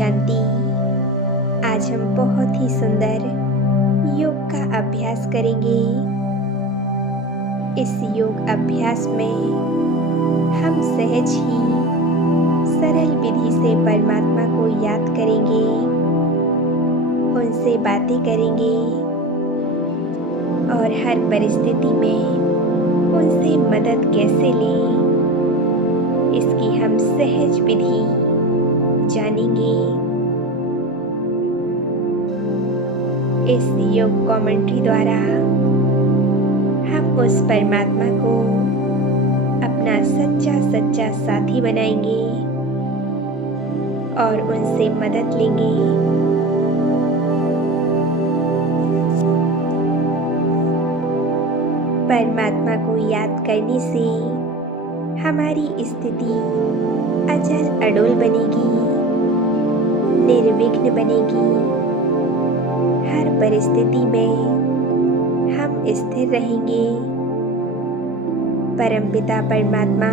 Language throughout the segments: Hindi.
शांति। आज हम बहुत ही सुंदर योग का अभ्यास करेंगे। इस योग अभ्यास में हम सहज ही सरल विधि से परमात्मा को याद करेंगे, उनसे बातें करेंगे और हर परिस्थिति में उनसे मदद कैसे लें, इसकी हम सहज विधि जानेंगे। इस योग कमेंट्री द्वारा हम उस परमात्मा को अपना सच्चा साथी बनाएंगे और उनसे मदद लेंगे। परमात्मा को याद करने से हमारी स्थिति अचल अडोल बनेगी, निर्विघ्न बनेगी। हर परिस्थिति में हम स्थिर रहेंगे। परमपिता परमात्मा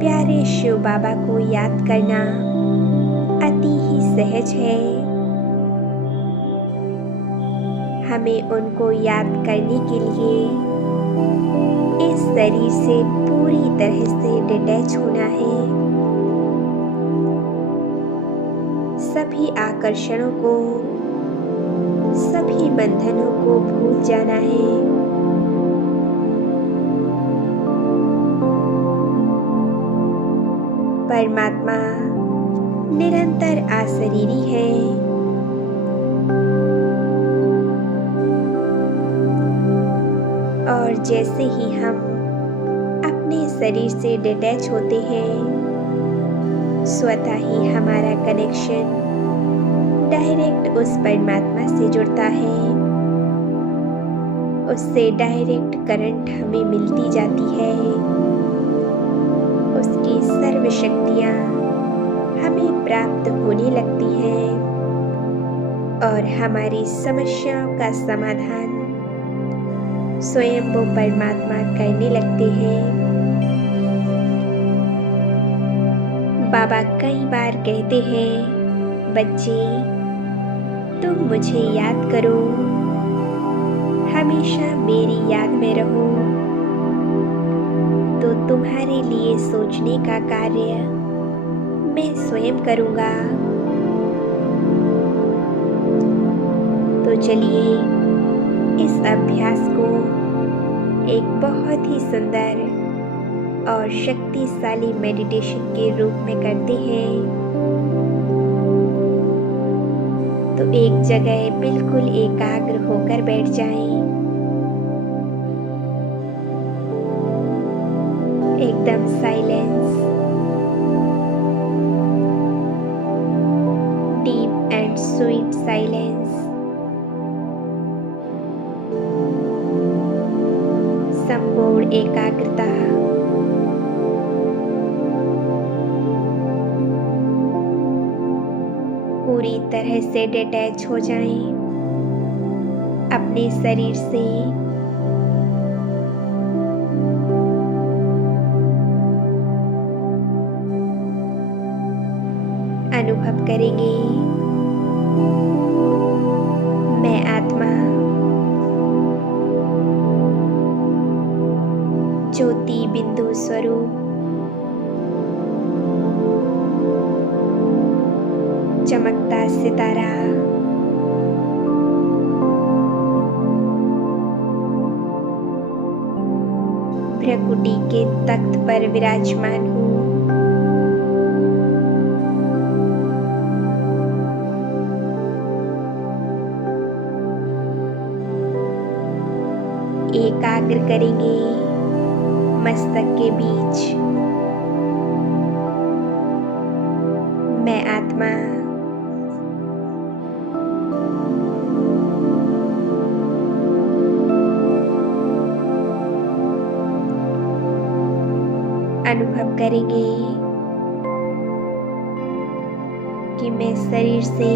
प्यारे शिव बाबा को याद करना अति ही सहज है। हमें उनको याद करने के लिए इस शरीर से पूरी तरह से डिटैच होना है। सभी आकर्षणों को, सभी बंधनों को भूल जाना है। परमात्मा निरंतर अशरीरी है। और जैसे ही हम अपने शरीर से डिटैच होते हैं, स्वतः ही हमारा कनेक्शन डायरेक्ट उस परमात्मा से जुड़ता है। उससे डायरेक्ट करंट हमें मिलती जाती है। उसकी सर्व शक्तियाँ हमें प्राप्त होने लगती हैं और हमारी समस्याओं का समाधान स्वयं वो परमात्मा करने लगते हैं। बाबा कई बार कहते हैं, बच्चे तुम मुझे याद करो, हमेशा मेरी याद में रहो, तो तुम्हारे लिए सोचने का कार्य मैं स्वयं करूँगा। तो चलिए इस अभ्यास को एक बहुत ही सुंदर और शक्तिशाली मेडिटेशन के रूप में करते हैं। तो एक जगह बिल्कुल एकाग्र होकर बैठ जाएं। एकदम silence, deep and sweet silence. संपूर्ण एकाग्रता। पूरी तरह से डिटैच हो जाएं अपने शरीर से। अनुभव करेंगे, मैं आत्मा ज्योति बिंदु स्वरूप चमकता सितारा भ्रकुटी के तख्त पर विराजमान हूँ। एकाग्र करेंगे मस्तक के बीच। मैं आत्मा अनुभव करेंगे कि मैं शरीर से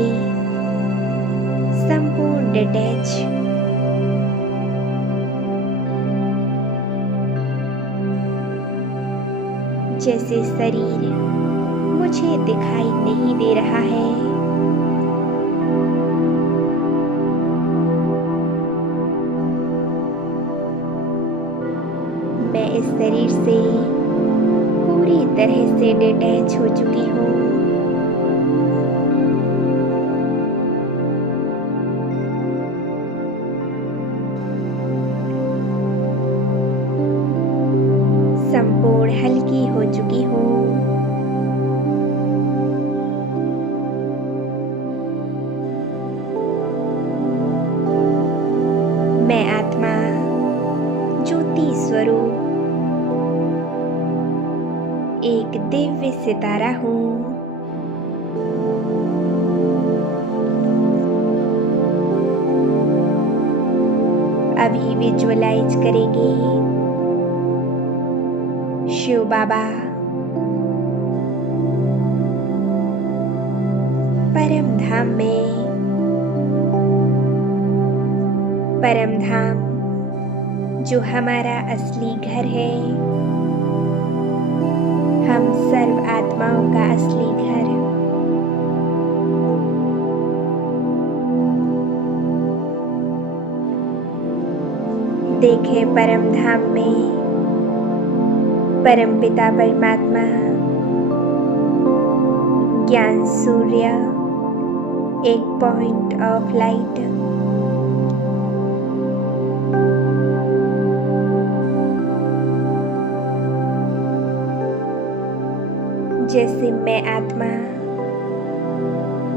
संपूर्ण डिटैच जैसे शरीर मुझे दिखाई नहीं दे रहा है। मैं इस शरीर से पूरी तरह से डिटैच हो चुकी हूँ। संपूर्ण हल्की हो चुकी हूँ। मैं आत्मा ज्योति स्वरूप एक दिव्य सितारा हूँ। अभी विजुअलाइज करेंगे शिव बाबा परम धाम में, परम धाम जो हमारा असली घर है, हम सर्व आत्माओं का असली घर। देखें परम धाम में परम पिता परमात्मा ज्ञान सूर्य एक पॉइंट ऑफ लाइट। जैसे मैं आत्मा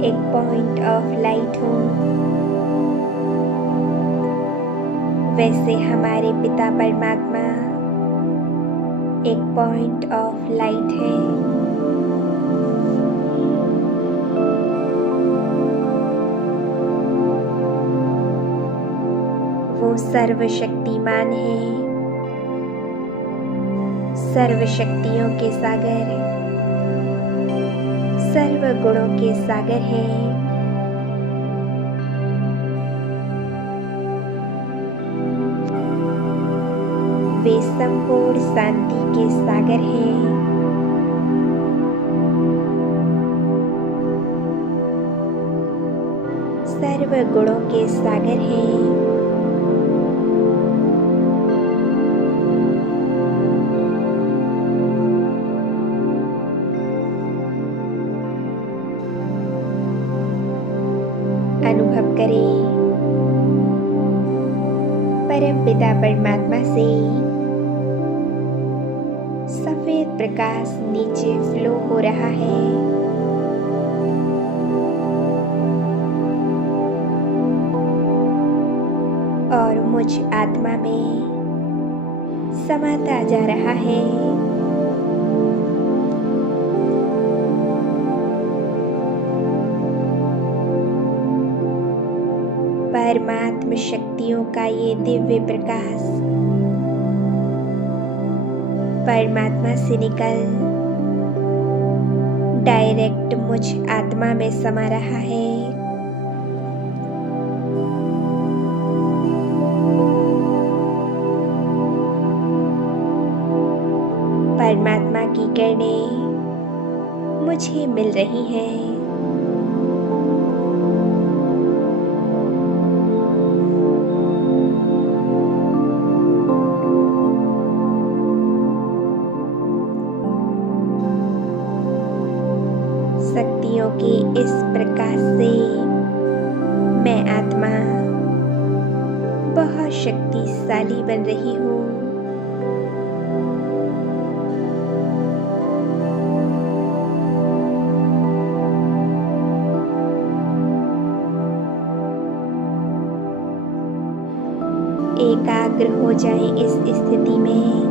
एक पॉइंट ऑफ लाइट हूँ, वैसे हमारे पिता परमात्मा एक पॉइंट ऑफ लाइट है। वो सर्वशक्तिमान है, सर्वशक्तियों के सागर, सर्व गुणों के सागर हैं। वे संपूर्ण शांति के सागर हैं। सर्व गुणों के सागर हैं। अनुभव करें परम पिता परमात्मा से सफेद प्रकाश नीचे फ्लो हो रहा है। और मुझ आत्मा में समाता जा रहा है। परमात्म शक्तियों का ये दिव्य प्रकाश परमात्मा से निकल डायरेक्ट मुझ आत्मा में समा रहा है। परमात्मा की किरणें मुझे मिल रही हैं। शक्तियों के इस प्रकाश से मैं आत्मा बहुत शक्तिशाली बन रही हूँ। एकाग्र हो जाएं इस स्थिति में।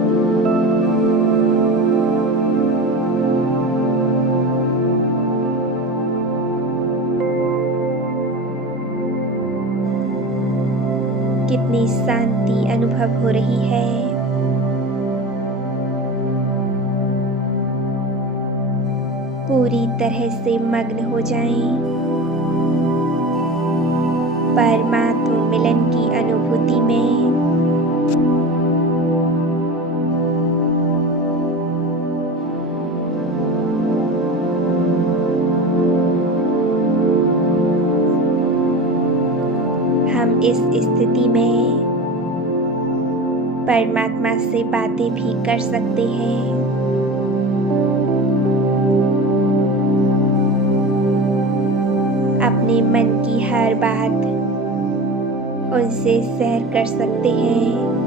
कितनी शांति अनुभव हो रही है। पूरी तरह से मग्न हो जाएं। परमात्मा मिलन की अनुभूति में। इस स्थिति में परमात्मा से बातें भी कर सकते हैं। अपने मन की हर बात उनसे शेयर कर सकते हैं।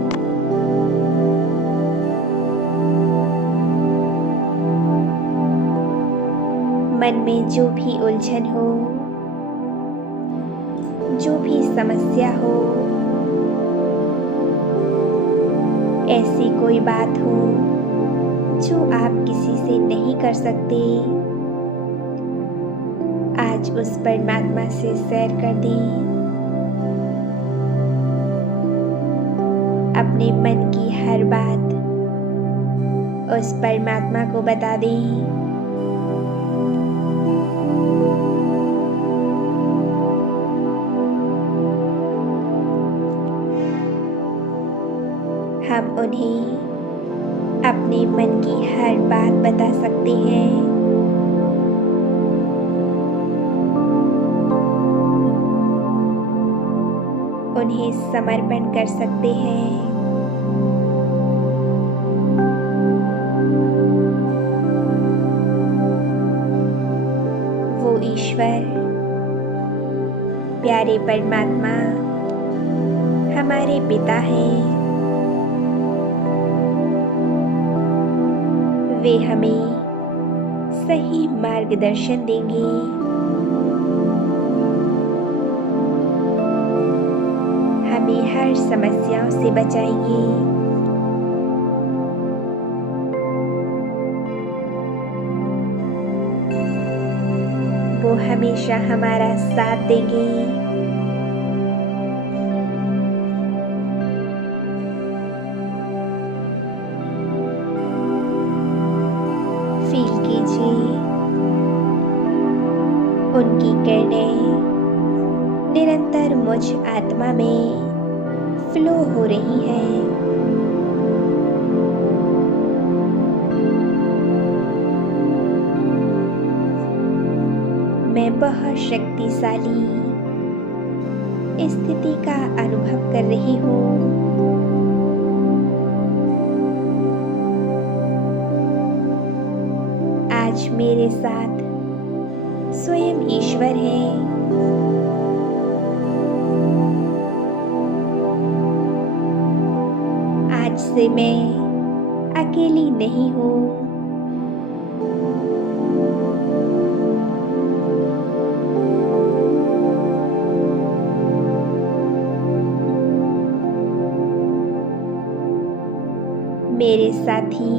मन में जो भी उलझन हो, जो भी समस्या हो, ऐसी कोई बात हो जो आप किसी से नहीं कर सकते, आज उस परमात्मा से शेयर कर दें। अपने मन की हर बात उस परमात्मा को बता दें। हम उन्हें अपने मन की हर बात बता सकते हैं। उन्हें समर्पण कर सकते हैं। वो ईश्वर, प्यारे परमात्मा हमारे पिता हैं। वे हमें सही मार्गदर्शन देंगे। हमें हर समस्याओं से बचाएंगे। वो हमेशा हमारा साथ देंगे। फील कीजिए उनकी किरणें निरंतर मुझ आत्मा में फ्लो हो रही हैं। मैं बहुत शक्तिशाली स्थिति का अनुभव कर रही हूँ। आज मेरे साथ स्वयं ईश्वर है। आज से मैं अकेली नहीं हूँ। मेरे साथी,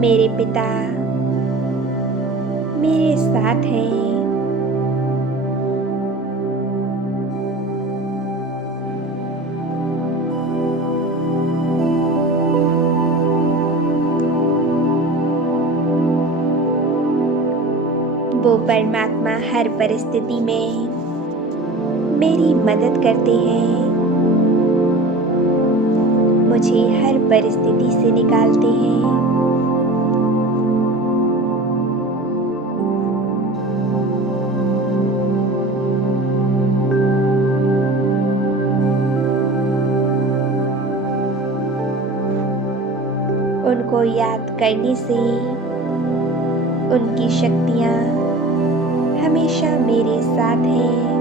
मेरे पिता मेरे साथ हैं। वो परमात्मा हर परिस्थिति में मेरी मदद करते हैं। मुझे हर परिस्थिति से निकालते हैं। उनको याद करने से उनकी शक्तियाँ हमेशा मेरे साथ हैं।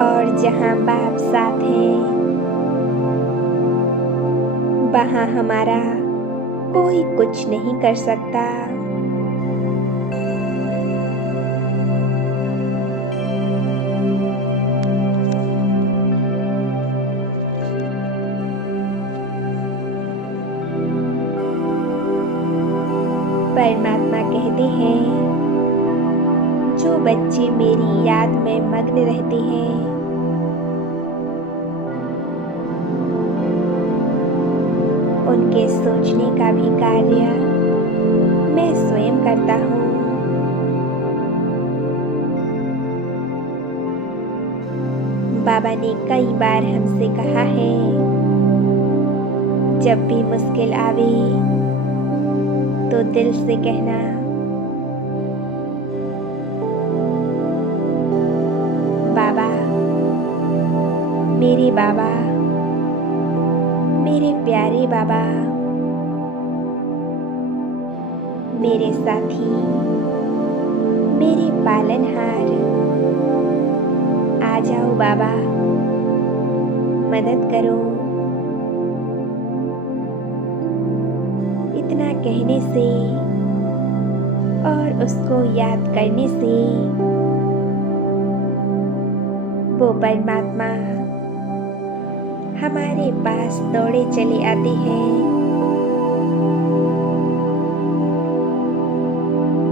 और जहाँ बाप साथ हैं, वहाँ हमारा कोई कुछ नहीं कर सकता। परमात्मा कहते हैं, जो बच्चे मेरी याद में मग्न रहते हैं, उनके सोचने का भी कार्य मैं स्वयं करता हूँ। बाबा ने कई बार हमसे कहा है, जब भी मुश्किल आवे तो दिल से कहना, बाबा, मेरे बाबा, मेरे प्यारे बाबा, मेरे साथी, मेरे पालनहार, आ जाओ बाबा, मदद करो। इतना कहने से और उसको याद करने से वो परमात्मा हमारे पास दौड़े चले आते हैं।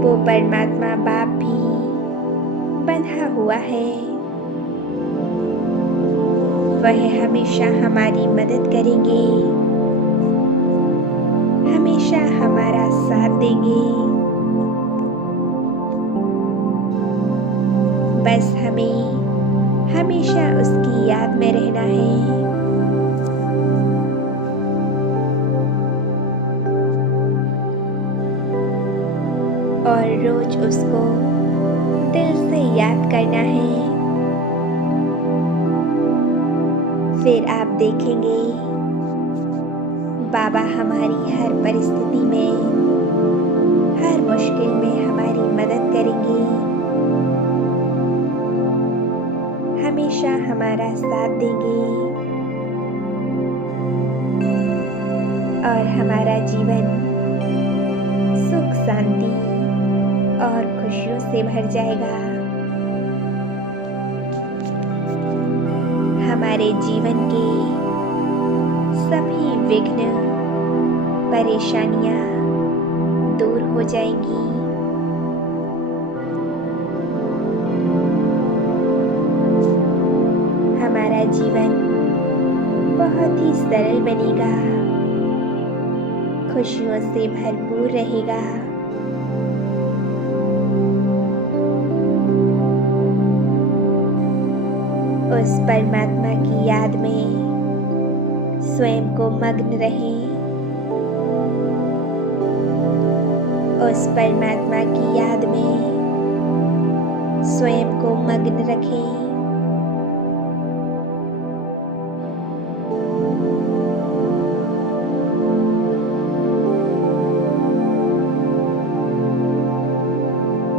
वो परमात्मा बाप भी बंधा हुआ है। वह हमेशा हमारी मदद करेंगे, हमेशा हमारा साथ देंगे। बस हमें हमेशा उसकी याद में रहना है। और रोज उसको दिल से याद करना है। फिर आप देखेंगे बाबा हमारी हर परिस्थिति में, हर मुश्किल में हमारी मदद करेंगे, हमेशा हमारा साथ देंगे और हमारा जीवन सुख शांति और खुशियों से भर जाएगा। हमारे जीवन के सभी विघ्न, परेशानियां दूर हो जाएंगी। हमारा जीवन बहुत ही सरल बनेगा, खुशियों से भरपूर रहेगा। उस परमात्मा की याद में स्वयं को मग्न रहें। उस परमात्मा की याद में स्वयं को मग्न रखें।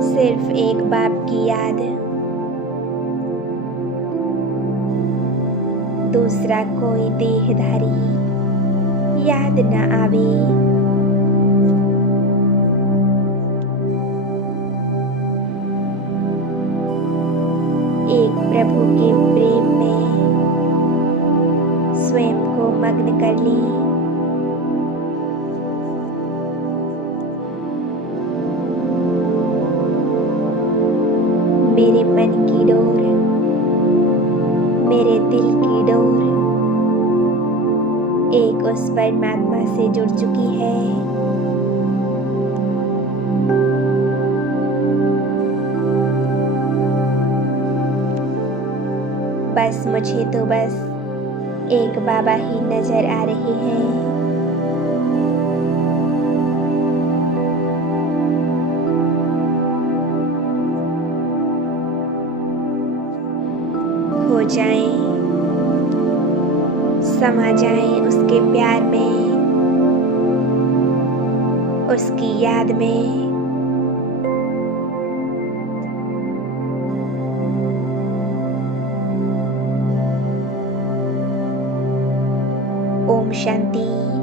सिर्फ एक बाप की याद, दूसरा कोई देहधारी याद न आवे। एक प्रभु के प्रेम में स्वयं को मग्न कर ली। मेरे मन की डोर, मेरे दिल की डोर एक उस परमात्मा से जुड़ चुकी है। बस मुझे तो बस एक बाबा ही नजर आ रहे हैं। खो जाएं, समा जाएं उसके प्यार में, उसकी याद में। ओम शांति।